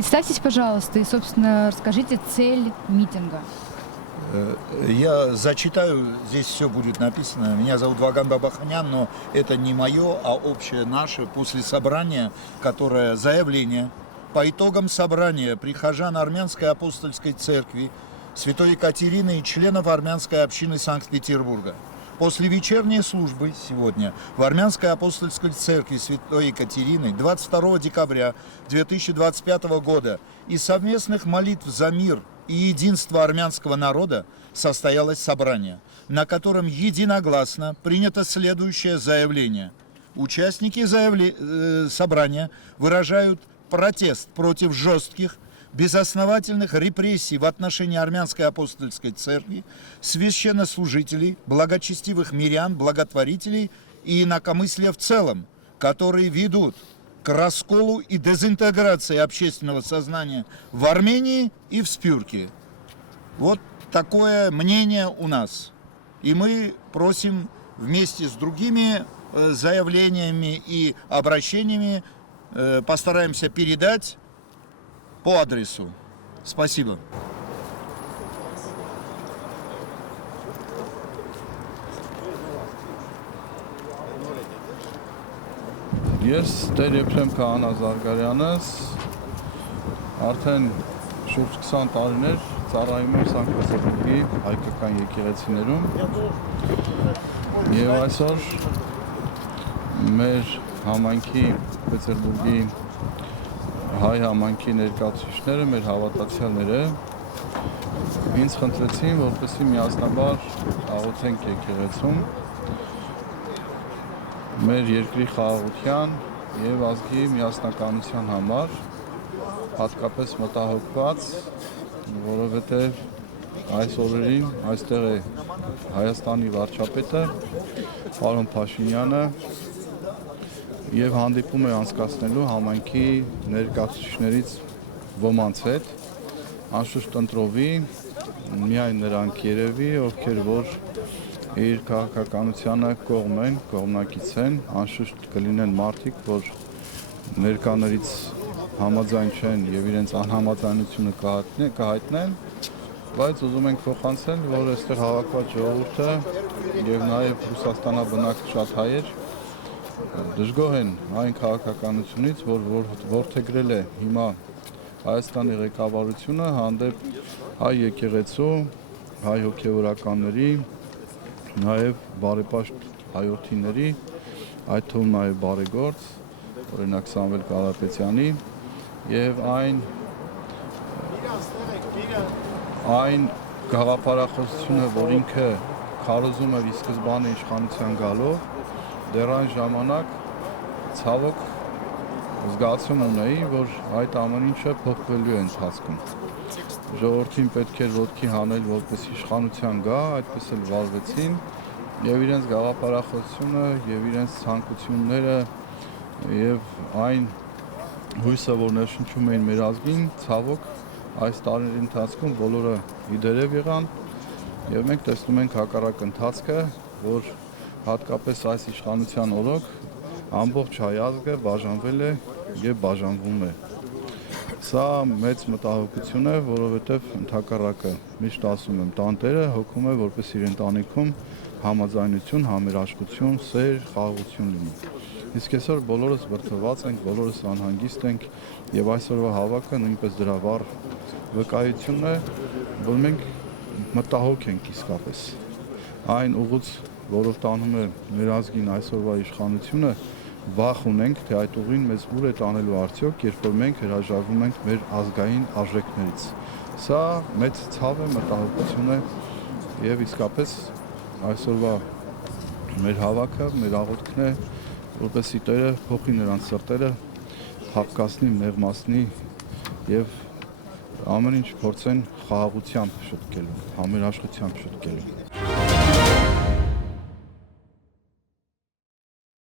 Представьтесь, пожалуйста, и, собственно, расскажите цель митинга. Я зачитаю, здесь все будет написано. Меня зовут Ваган Бабаханян, но это не мое, а общее наше. После собрания, которое заявление по итогам собрания прихожан Армянской апостольской церкви Святой Екатерины и членов армянской общины Санкт-Петербурга. После вечерней службы сегодня в Армянской апостольской церкви Святой Екатерины 22 декабря 2025 года и совместных молитв за мир и единство армянского народа состоялось собрание, на котором единогласно принято следующее заявление. Участники собрания выражают протест против жестких, безосновательных репрессий в отношении Армянской апостольской церкви, священнослужителей, благочестивых мирян, благотворителей и инакомыслия в целом, которые ведут к расколу и дезинтеграции общественного сознания в Армении и в Спюрке. Вот такое мнение у нас. И мы просим вместе с другими заявлениями и обращениями постараемся передать по адресу. Спасибо. Ես Տեր Եփրեմ Քահանա Զարգարյանս արդեն շուրջ 20 տարիներ ծառայում եմ Սանկտ Պետերբուրգի հայկական եկեղեցիներում եւ այսօր մեր համայնքի Պետերբուրգի հայ համայնքի ներկայացուցիչները, մեր հավատացյալները ինձ խնդրեցին, որպեսզի միասնաբար աղոթենք եկեղեցում մեր երկրի խաղաղության եւ ազգի միասնականության համար, հատկապես մտահոգված, որովհետեւ այս օրերին այստեղ է Հայաստանի վարչապետը պարոն Փաշինյանը եւ հանդիպում է անցկացնելու համայնքի ներկայացուցիչներից ոմանց հետ, անշուշտ ընտրովի միայն նրանք երևի, ովքեր որ իր քաղաքականությանը կողմնակից են, անշուշտ կլինեն մարդիկ, որ ներկաներից համաձայն չեն եւ իրենց անհամաձայնությունը կհայտնեն, բայց ուզում ենք փոխանցել, որ այստեղ հավաքված ժողովուրդը եւ նաեւ Ռուսաստանաբնակ շատ հայեր դժգոհ են այն քաղաքականությունից, որ որդեգրել է հիմա Հայաստանի ղեկավարությունը հանդեպ հայ եկեղեցու, հայ հոգեվորականների, նաև բարեպաշտ հայրենիների, այդ թվում նաև բարեգործ, օրինակ Սամվել Կարապետյանի եւ այն գաղափարախոսությունը, որ ինքը քարոզում էր ի սկզբանե իշխանության գալով, դեռ այն ժամանակ ցավոք զգացում ունեի, որ այդ ամեն ինչը փոխվելու է ընթացքում։ Ժողովրդին պետք էր ոտքի հանել, որպես իշխանության գա, այդպես էլ վարվեցին եւ իրենց գաղափարախոսությունը եւ իրենց ցանկությունները եւ այն հույսը, որ ներշնչում էին մեր ազգին, ցավոք այս տարիների ընթացքում բոլորը իդերև եղան եւ մենք տեսնում ենք հակառակ ընթացքը, որ հատկապես այս իշխանության օրոք ամբողջ հայ ազգը բաժանվել է եւ բաժանվում է։ Սա մեծ մտահոգություն է, որովհետև ընդհակառակը միշտ ասում եմ, տանտերը հոգում է, որպես իր ընտանիքում համաձայնություն, համերաշխություն, սեր, խաղաղություն լինի։ Իսկ այսօր բոլորս վրդովված ենք, բոլորս անհանգիստ ենք եւ այսօրվա հավաքը նույնպես դրա վառ վկայությունն է, որ մենք մտահոգ ենք իսկապես։ Այն ուղուց, որով տանում է մեր ազգին այսօրվա իշխանությունը, վախ ունենք, թե այդ ուղին մեզ ուր է տանելու արդյոք, երբ որ մենք հրաժարվում ենք մեր ազգային արժեքներից։ Սա մեծ ցավ է, մտահոգություն է եւ իսկապես այսօրվա մեր հավաքը, մեր աղոթքն է, որպեսզի Տերը փոխի նրանց սրտերը, հապկացնի, մեղմացնի եւ ամեն ինչ փորձեն խաղաղությամբ շտկելու, համերաշխությամբ շտկելու։